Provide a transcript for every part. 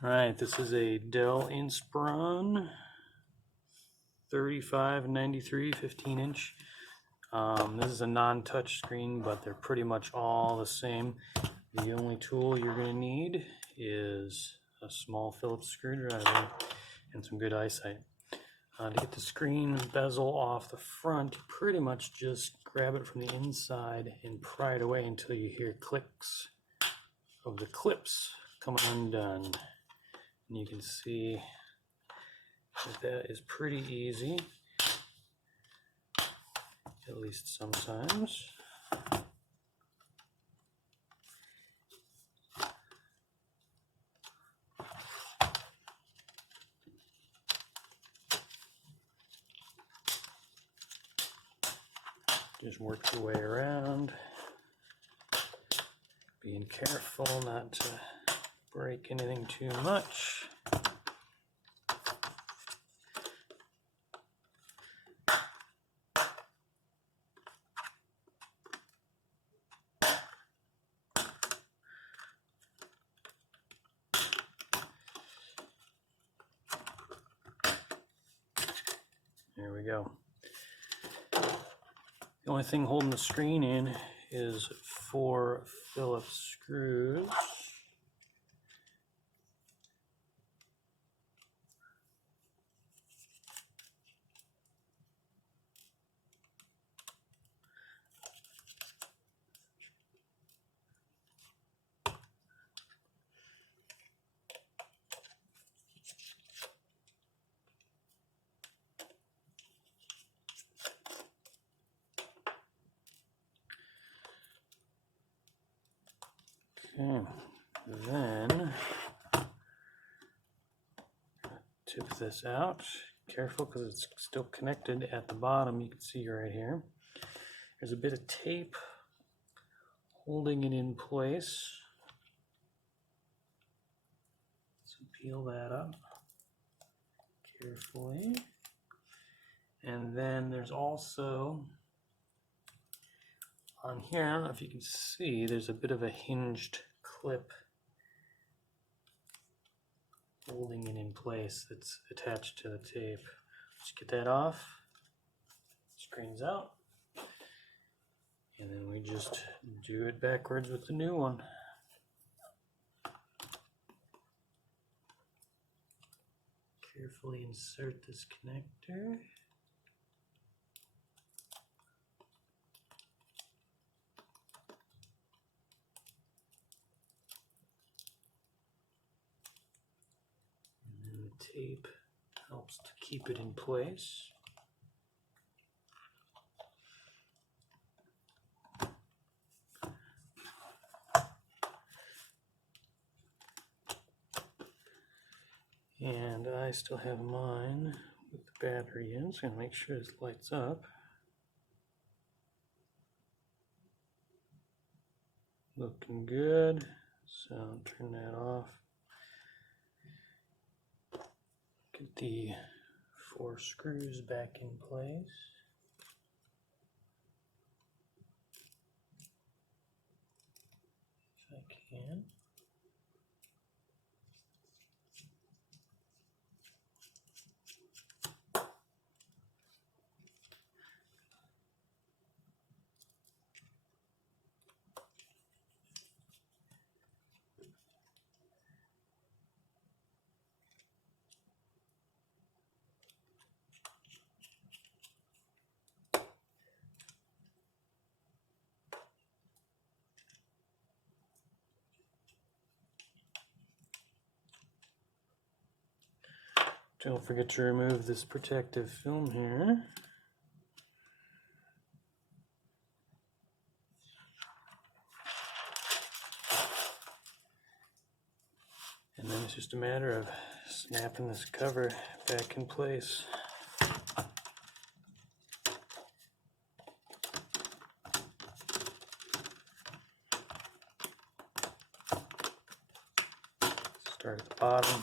All right, this is a Dell Inspiron 3593 15-inch. This is a non-touch screen, but they're pretty much all the same. The only tool you're going to need is a small Phillips screwdriver and some good eyesight. To get the screen bezel off the front, you pretty much just grab it from the inside and pry it away until you hear clicks of the clips coming undone. And you can see that is pretty easy, at least sometimes. Just work your way around, being careful not to break anything too much. There we go. The only thing holding the screen in is 4 Phillips screws. Okay, then tip this out. Careful because it's still connected at the bottom. You can see right here. There's a bit of tape holding it in place. So peel that up carefully. And then there's also on here, I don't know if you can see, there's a bit of a hinged clip holding it in place that's attached to the tape. Just get that off, screen's out, and then we just do it backwards with the new one. Carefully insert this connector. Tape helps to keep it in place. And I still have mine with the battery in, so I'm going to make sure this lights up. Looking good, so I'll turn that off. Get the 4 screws back in place. If I can. Don't forget to remove this protective film here. And then it's just a matter of snapping this cover back in place. Start at the bottom.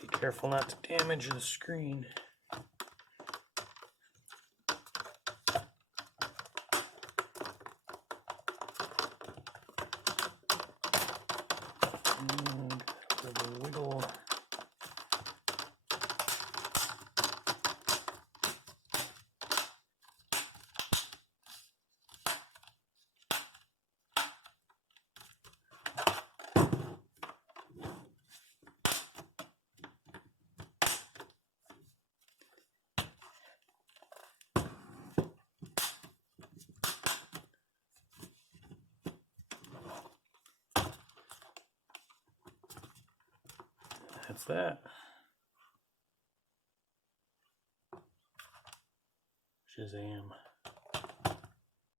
Be careful not to damage the screen. And the wiggle. That's that. Shazam.